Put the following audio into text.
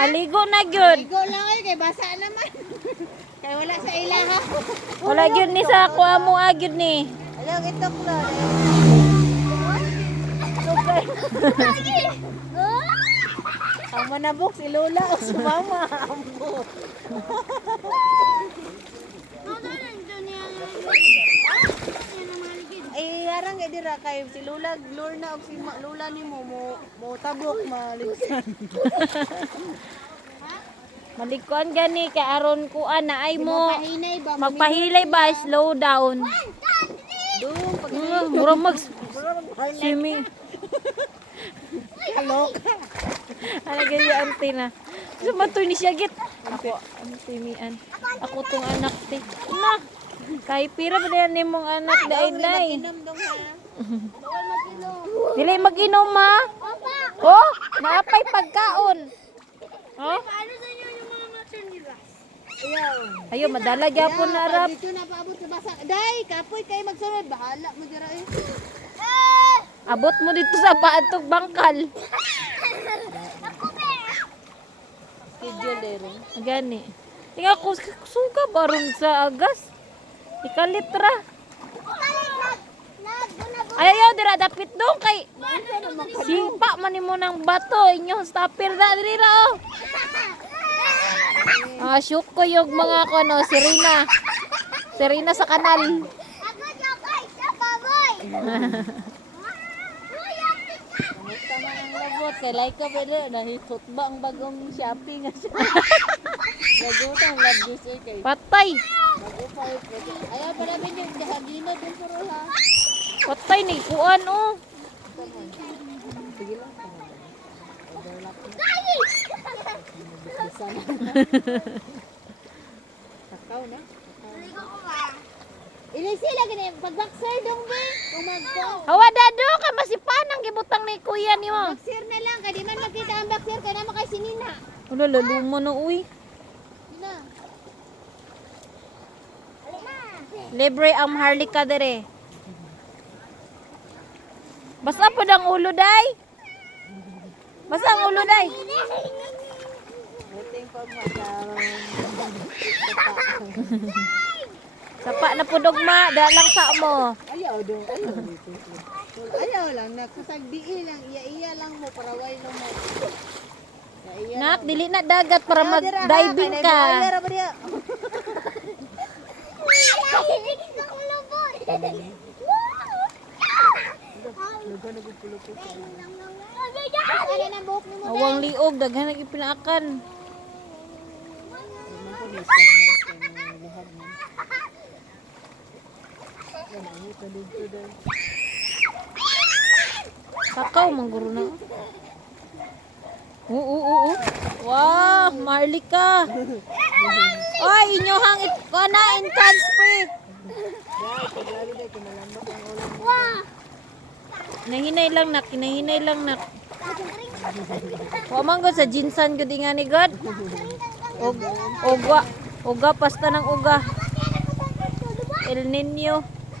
Aligo na gyud. Ligo lang ay kay basa naman. Kay wala sa ilaha. Wala gyud ni sa ako amo agyud ni. Alam itok na. Amo na buk si Lola o si Mama. Amo. Ay harang gid dira kay si Lola, Lorna og si Lola nimo mo tabok maligsan. Malikuan gani kay aron kuan na ay mo Magpahinay ba? magpahilay ba slow down. Doon pag Mura mag simi. kaloka. Ano ganyan auntie na. Sumatoy ni siya git. Ako ang timian. Ako tong anak ti. Na. Kay pira ba yan nimong anak day-day. Inom dong ha. Dili mag-inom ma. Oh, naapay pagkaon. Oh, Paano sa inyo yung mga maternidad? ayo madala gyapon na rap. Dito na paabot sa basa. Day, kapoy kay magsunod. Bahala mo dira eh. Abot mo dito sa paatog bangkal. Schedule dere. Gani. Tinga ko suga baron sa agas. Ikalitra. Ayaw dira dapit dong kay simpa man nimo ng bato inyong stopper da dira oh. Shook ko yung mga kono sirena. Sirena sa kanal. Ako jokay sa baboy. Kamusta man ang labot? Kay like ka ba doon? Nahitot ba ang bagong shopping? Nagutang love juice eh kay. Patay. Mag-upay. Ayaw pa namin yung dahagino din puro ha. Patay ni kuan oh. Sige lang. Overlap na. Takaw na. Ili sila gani pag-boxer dong be. Kung mag-go. Hawa dado ka masipanang gibutang ni kuya nimo. Boxer na lang. Kaya di man makita ang boxer. Kaya naman kay sinina. Ulo lalumo na uy. Na. Libre ang harlika dere. Basta po ang ulo day. Basta ang ulo day. Buting pag Sapa na po dogma, da lang sa mo. ayaw dong. Ayaw dito. Ayaw lang. Nakasagdiin lang. Iya-iya lang mo. Paraway lang mo. Iya-iya Nak, dili na dagat para mag-diving ka. Ayaw ba diya? Awang liog, daghan na ipinaakan. Takaw, mangguro na. Oo. Wow, Marlika. Oy, inyohang na entrance free. Nahinay lang nak, hinahinay lang nak. Wa man gud sa jinsan gud nga ni God. Uga pasta ng uga. El Nino.